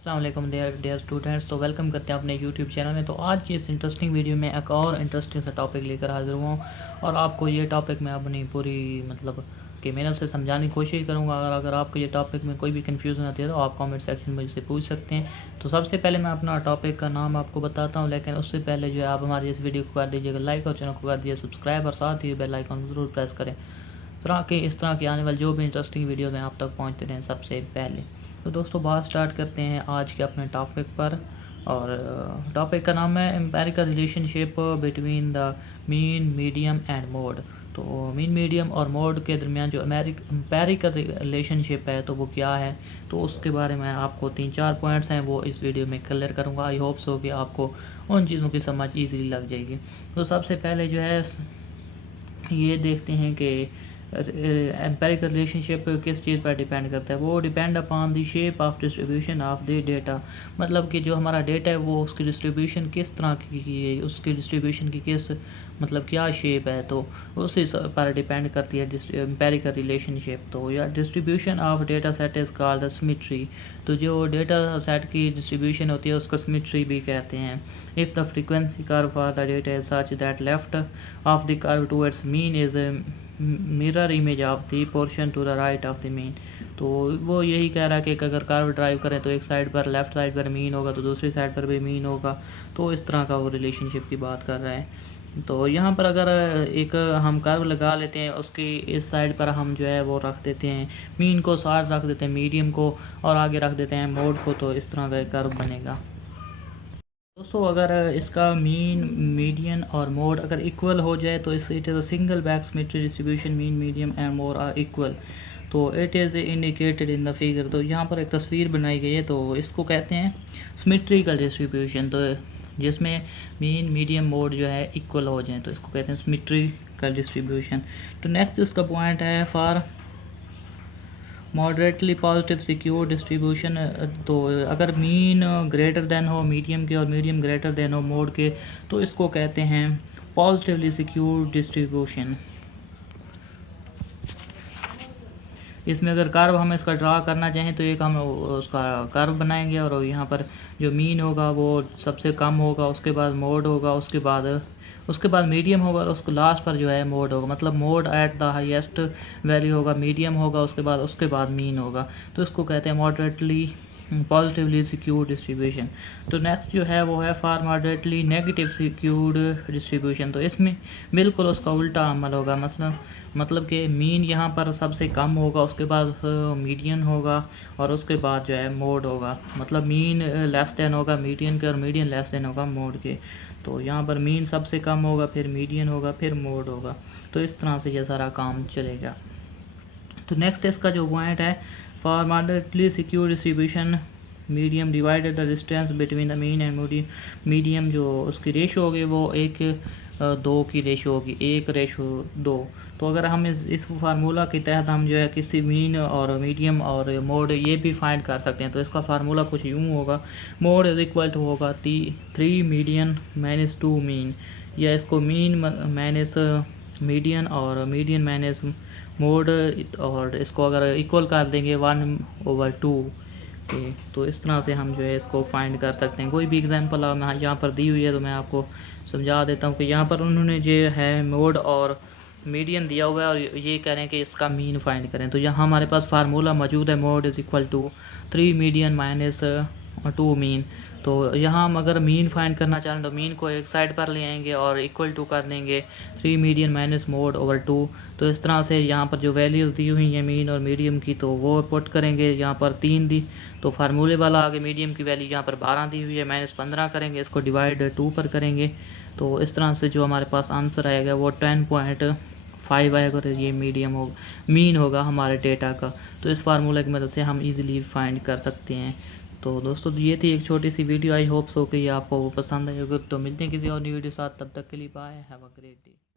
अस्सलाम वालेकुम dear students. तो वेलकम करते हैं अपने यूट्यूब चैनल में। तो आज की इस इंटरेस्टिंग वीडियो में एक और इंटरेस्टिंग सा टॉपिक लेकर हाजिर हुआ हूँ और आपको ये टॉपिक मैं अपनी पूरी कि मेहनत से समझाने की कोशिश करूँगा। अगर आपको ये टॉपिक में कोई भी कन्फ्यूज़न आती है तो आप कमेंट सेक्शन में मुझसे पूछ सकते हैं। तो सबसे पहले मैं अपना टॉपिक का नाम आपको बताता हूँ, लेकिन उससे पहले जो है आप हमारी इस वीडियो को कर दीजिएगा लाइक और चैनल को कर दीजिए सब्सक्राइब और साथ ही बेल आइकन ज़रूर प्रेस करें इस तरह की आने वाली जो भी इंटरेस्टिंग वीडियोज़ हैं आप तक पहुँचते रहें सबसे पहले। तो दोस्तों बात स्टार्ट करते हैं आज के अपने टॉपिक पर, और टॉपिक का नाम है empirical relationship between the mean medium and mode. तो मीन मीडियम और मोड के दरमियान जो एम्पेरिकल रिलेशनशिप है तो वो क्या है, तो उसके बारे में आपको 3-4 पॉइंट्स हैं वो इस वीडियो में क्लियर करूँगा। आई होप सो कि आपको उन चीज़ों की समझ ईजीली लग जाएगी। तो सबसे पहले जो है ये देखते हैं कि एम्पेरिकल रिलेशनशिप किस चीज़ पर डिपेंड करता है। वो depend upon the shape of distribution of the data, मतलब कि जो हमारा डेटा है वो उसकी डिस्ट्रीब्यूशन किस तरह की है, उसकी डिस्ट्रीब्यूशन की किस क्या शेप है, तो उसी पर डिपेंड करती है एम्पेरिकल रिलेशनशिप। तो या distribution of data set is called the symmetry. तो जो डेटा सेट की डिस्ट्रीब्यूशन होती है उसको सिमेट्री भी कहते हैं। If the frequency curve for the data is such that left of the curve towards mean is mirror image of the portion to the right of the mean. तो वो यही कह रहा है कि अगर कर्व ड्राइव करें तो एक साइड पर लेफ्ट साइड पर मीन होगा तो दूसरी साइड पर भी मीन होगा। तो इस तरह का वो रिलेशनशिप की बात कर रहे हैं। तो यहाँ पर अगर एक हम कर्व लगा लेते हैं, उसकी इस साइड पर हम जो है वो रख देते हैं मीन को, साथ रख देते हैं मीडियम को और आगे रख देते हैं मोड को, तो इस तरह का एक कर्व बनेगा। दोस्तों अगर इसका मीन मीडियन और मोड अगर इक्वल हो जाए तो it is a single back symmetry distribution, mean medium and mode are equal. तो it is indicated in the figure. तो यहाँ पर एक तस्वीर बनाई गई है, तो इसको कहते हैं सिमेट्रिकल डिस्ट्रीब्यूशन। तो जिसमें मीन मीडियम मोड जो है इक्वल हो जाए तो इसको कहते हैं सिमेट्रिकल डिस्ट्रीब्यूशन। तो नेक्स्ट इसका पॉइंट है for moderately positive secure distribution. तो अगर मीन ग्रेटर देन हो मीडियम के और मीडियम ग्रेटर देन हो मोड के तो इसको कहते हैं पॉजिटिवली सिक्योर डिस्ट्रीब्यूशन। इसमें अगर कर्व हम इसका ड्रा करना चाहें तो एक हम उसका कर्व बनाएंगे और यहाँ पर जो मीन होगा वो सबसे कम होगा, उसके बाद मोड होगा, उसके बाद मीडियम होगा और उसको लास्ट पर जो है मोड होगा, मतलब mode at the highest value होगा, मीडियम होगा, उसके बाद मीन होगा। तो इसको कहते हैं मॉडरेटली पॉजिटिवली सिक्योर्ड डिस्ट्रीब्यूशन। तो नेक्स्ट जो है वो है for moderately negative secured distribution. तो इसमें बिल्कुल उसका उल्टा अमल होगा, मतलब कि मीन यहाँ पर सबसे कम होगा, उसके बाद मीडियन होगा और उसके बाद जो है मोड होगा, मतलब मीन लेस देन होगा मीडियन के और मीडियन लेस देन होगा मोड के। तो यहाँ पर मीन सबसे कम होगा, फिर मीडियन होगा, फिर मोड होगा। तो इस तरह से ये सारा काम चलेगा। तो नेक्स्ट इसका जो पॉइंट है for moderately secure distribution, medium divided the distance between the mean and medium, जो उसकी रेशो होगी वो 1:2 की रेशो होगी, 1:2। तो अगर हम इस फार्मूला के तहत हम जो है किसी मीन और मीडियम और मोड ये भी फाइंड कर सकते हैं। तो इसका फार्मूला कुछ यूँ होगा, मोड इज इक्वल टू होगा 3 मीडियन माइनस 2 मीन, या इसको मीन माइनस मीडियन और मीडियन माइनस मोड, और इसको अगर इक्वल कर देंगे 1/2 के। तो इस तरह से हम जो है इसको फाइंड कर सकते हैं। कोई भी एग्जांपल यहाँ पर दी हुई है तो मैं आपको समझा देता हूँ कि यहाँ पर उन्होंने जो है मोड और मीडियन दिया हुआ है और ये कह रहे हैं कि इसका मीन फाइंड करें। तो यहाँ हमारे पास फार्मूला मौजूद है, mode is equal to 3 median minus 2 mean. तो यहाँ हम अगर मीन फाइंड करना चाहें तो मीन को एक साइड पर ले आएंगे और इक्वल टू कर देंगे 3 मीडियन माइनस मोड ओवर 2। तो इस तरह से यहाँ पर जो वैल्यूज़ दी हुई हैं मीन और मीडियम की तो वो पुट करेंगे, यहाँ पर 3 दी तो फार्मूले वाला आगे मीडियम की वैल्यू यहाँ पर 12 दी हुई है, -15 करेंगे, इसको डिवाइड 2 पर करेंगे। तो इस तरह से जो हमारे पास आंसर आएगा वो 10.5 आएगा और ये मीन होगा हमारे डेटा का। तो इस फार्मूला की मदद से हम इजीली फाइंड कर सकते हैं। तो दोस्तों ये थी एक छोटी सी वीडियो, आई होप सो कि ये आपको पसंद आएगी। तो मिलते हैं किसी और न्यू वीडियो साथ, तब तक के लिए bye, have a great day.